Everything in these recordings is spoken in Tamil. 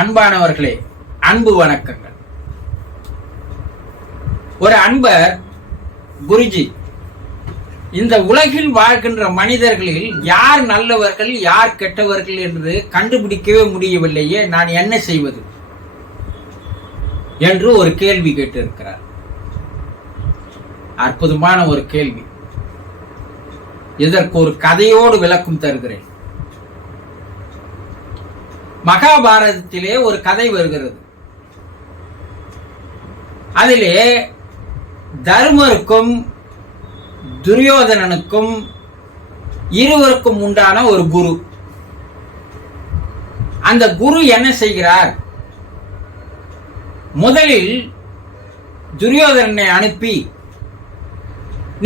அன்பானவர்களே, அன்பு வணக்கங்கள். ஒரு அன்பர் குருஜி, இந்த உலகில் வாழ்கின்ற மனிதர்களில் யார் நல்லவர்கள் யார் கெட்டவர்கள் என்று கண்டுபிடிக்கவே முடியவில்லையே, நான் என்ன செய்வது என்று ஒரு கேள்வி கேட்டிருக்கிறார். அற்புதமான ஒரு கேள்வி. இதற்கு ஒரு கதையோடு விளக்கம் தருகிறேன். மகாபாரதத்திலே ஒரு கதை வருகிறது. அதிலே தர்மருக்கும் துரியோதனனுக்கும் இருவருக்கும் உண்டான ஒரு குரு. அந்த குரு என்ன செய்கிறார்? முதலில் துரியோதனனை அனுப்பி,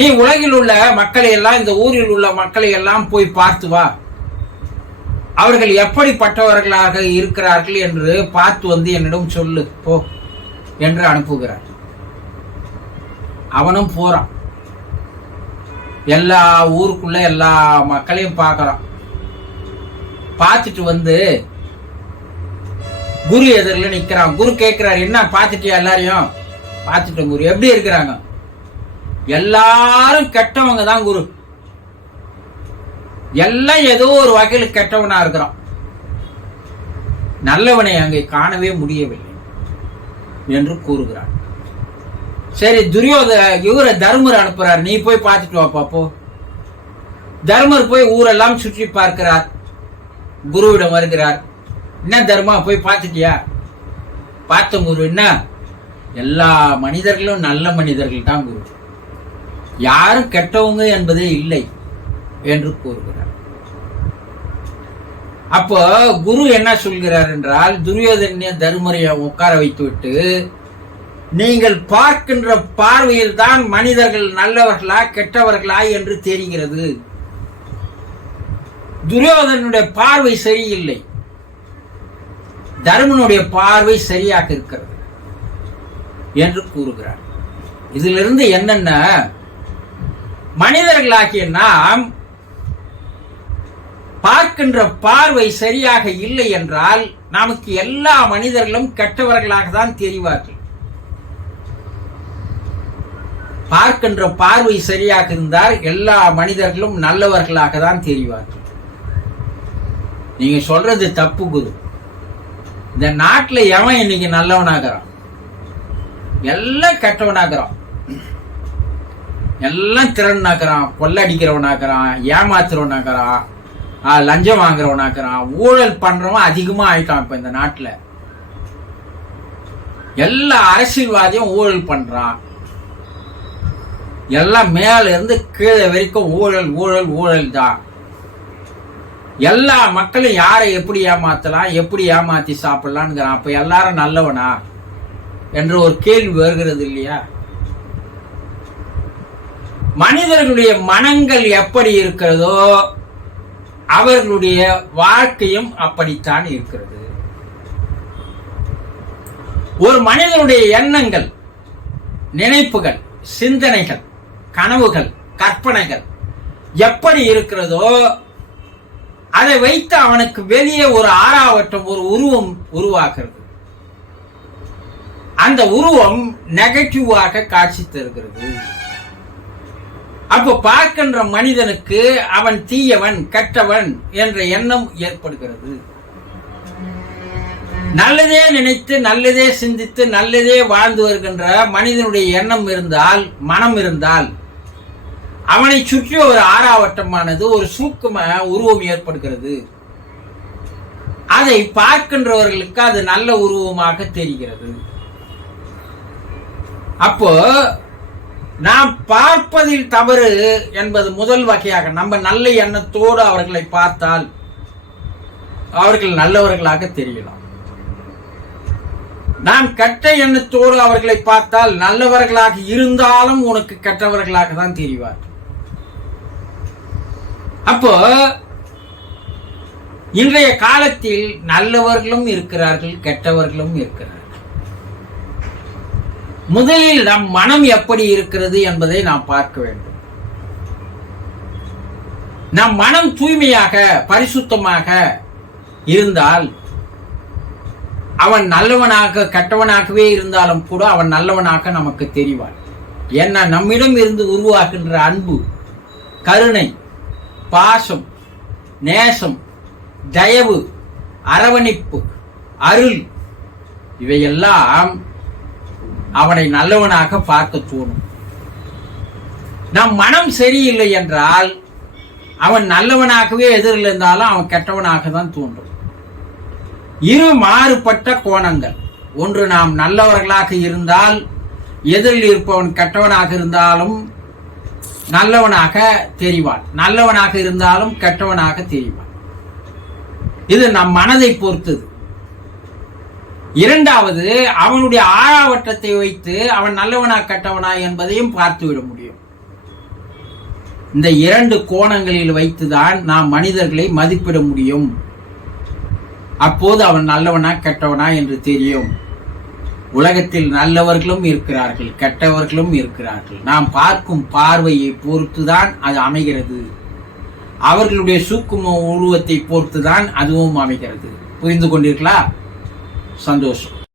நீ உலகில் உள்ள மக்களை எல்லாம், இந்த ஊரில் உள்ள மக்களை எல்லாம் போய் பார்த்து வா, அவர்கள் எப்படிப்பட்டவர்களாக இருக்கிறார்கள் என்று பார்த்து வந்து என்னிடம் சொல்லு போ என்று அனுப்புகிறார். அவனும் போறான். எல்லா ஊருக்குள்ள எல்லா மக்களையும் பார்க்கறான். பார்த்துட்டு வந்து குரு எதிரில் நிக்கிறான். குரு கேட்கிறார், என்ன பார்த்துட்டியா எல்லாரையும்? பார்த்துட்டோம் குரு. எப்படி இருக்கிறாங்க? எல்லாரும் கெட்டவங்க தான் குரு. எல்லாம் ஏதோ ஒரு வகையில் கெட்டவனா இருக்கிறான். நல்லவனை அங்கே காணவே முடியவில்லை என்று கூறுகிறான். சரி, இவரை தர்மர் அனுப்புறார், நீ போய் பார்த்துட்டு வாப்பா போ. தர்மர் போய் ஊரெல்லாம் சுற்றி பார்க்கிறார். குருவிடம் வருகிறார். என்ன தர்மா, போய் பார்த்துட்டியா? பார்த்த குரு. என்ன, எல்லா மனிதர்களும் நல்ல மனிதர்கள் தான் குரு, யாரும் கெட்டவங்க என்பதே இல்லை என்று கூறுகிறார். அப்போ குரு என்ன சொல்கிறார் என்றால், துரியோதன தர்மரையை உட்கார வைத்து விட்டு, நீங்கள் பார்க்கின்ற பார்வையில் தான் மனிதர்கள் நல்லவர்களா கெட்டவர்களா என்று தெரிகிறது. துரியோதனுடைய பார்வை சரியில்லை, தர்மனுடைய பார்வை சரியாக இருக்கிறது என்று கூறுகிறார். இதிலிருந்து என்னென்ன, மனிதர்களாகிய நாம் பார்க்கின்ற பார்வை சரியாக இல்லை என்றால் நமக்கு எல்லா மனிதர்களும் கெட்டவர்களாக தான் தெரிவார்கள். பார்க்கின்ற பார்வை சரியாக இருந்தால் எல்லா மனிதர்களும் நல்லவர்களாக தான் தெரிவார்கள். நீங்க சொல்றது தப்பு குரு. இந்த நாட்டுல எவன் இன்னைக்கு நல்லவனாகிறான்? எல்லாம் கெட்டவனாகிறான். எல்லாம் திறனாக்குறான், கொள்ளடிக்கிறவனாக்குறான், ஏமாத்துறவனாக்குறான், லஞ்சம் வாங்குறவனாக்குறான், ஊழல் பண்றவன் அதிகமா ஆயிட்டான். இப்ப இந்த நாட்டுல எல்லா அரசியல்வாதியும் ஊழல் பண்றான். எல்லாம் மேல இருந்து கீழே வரைக்கும் ஊழல் ஊழல் ஊழல் தான். எல்லா மக்களும் யாரை எப்படி ஏமாத்தலாம், எப்படி ஏமாத்தி சாப்பிடலாம்ங்கிறான். அப்ப எல்லாரும் நல்லவனா என்ற ஒரு கேள்வி வருகிறது இல்லையா? மனிதர்களுடைய மனங்கள் எப்படி இருக்கிறதோ அவர்களுடைய வாழ்க்கையும் அப்படித்தான் இருக்கிறது. ஒரு மனிதனுடைய எண்ணங்கள், நினைப்புகள், சிந்தனைகள், கனவுகள், கற்பனைகள் எப்படி இருக்கிறதோ அதை வைத்து அவனுக்கு வெளியே ஒரு ஆறாவட்டம், ஒரு உருவம் உருவாக்குறது. அந்த உருவம் நெகட்டிவாக காட்சி தருகிறது. அப்போ பார்க்கின்ற மனிதனுக்கு அவன் தீயவன், கெட்டவன் என்ற எண்ணம் ஏற்படுகிறது. நல்லதே நினைத்து, நல்லதே சிந்தித்து, நல்லதே வாழ்ந்து வருகின்ற மனிதனுடைய எண்ணம் இருந்தால், மனம் இருந்தால், அவனை சுற்றி ஒரு ஆறாவட்டமானது, ஒரு சூக்கும உருவம் ஏற்படுகிறது. அதை பார்க்கின்றவர்களுக்கு அது நல்ல உருவமாக தெரிகிறது. அப்போ நாம் பார்ப்பதில் தவறு என்பது முதல் வகையாக, நம்ம நல்ல எண்ணத்தோடு அவர்களை பார்த்தால் அவர்கள் நல்லவர்களாக தெரியலாம். நாம் கெட்ட எண்ணத்தோடு அவர்களை பார்த்தால் நல்லவர்களாக இருந்தாலும் உனக்கு கெட்டவர்களாக தான் தெரிவார். அப்போ இன்றைய காலத்தில் நல்லவர்களும் இருக்கிறார்கள், கெட்டவர்களும் இருக்கிறார்கள். முதலில் நம் மனம் எப்படி இருக்கிறது என்பதை நாம் பார்க்க வேண்டும். நம் மனம் தூய்மையாக, பரிசுத்தமாக இருந்தால் அவன் நல்லவனாக கெட்டவனாகவே இருந்தாலும் கூட அவன் நல்லவனாக நமக்கு தெரிவான். ஏன்னா நம்மிடம் இருந்து உருவாகின்ற அன்பு, கருணை, பாசம், நேசம், தயவு, அரவணைப்பு, அருள் இவையெல்லாம் அவனை நல்லவனாக பார்க்க தோணும். நம் மனம் சரியில்லை என்றால் அவன் நல்லவனாகவே எதிரில் இருந்தாலும் அவன் கெட்டவனாக தான் தோன்றும். இரு மாறுபட்ட கோணங்கள். ஒன்று, நாம் நல்லவர்களாக இருந்தால் எதிரில் இருப்பவன் கெட்டவனாக இருந்தாலும் நல்லவனாக தெரிவான், நல்லவனாக இருந்தாலும் கெட்டவனாக தெரிவான். இது நம் மனதை பொறுத்தது. இரண்டாவது, அவனுடைய ஆறாவட்டத்தை வைத்து அவன் நல்லவனா கெட்டவனா என்பதையும் பார்த்துவிட முடியும். இந்த இரண்டு கோணங்களில் வைத்துதான் நாம் மனிதர்களை மதிப்பிட முடியும். அப்போது அவன் நல்லவனா கெட்டவனா என்று தெரியும். உலகத்தில் நல்லவர்களும் இருக்கிறார்கள், கெட்டவர்களும் இருக்கிறார்கள். நாம் பார்க்கும் பார்வையை பொறுத்துதான் அது அமைகிறது. அவர்களுடைய சூக்கும உருவத்தை பொறுத்துதான் அதுவும் அமைகிறது. புரிந்து கொண்டீர்களா? சந்தோஷம்.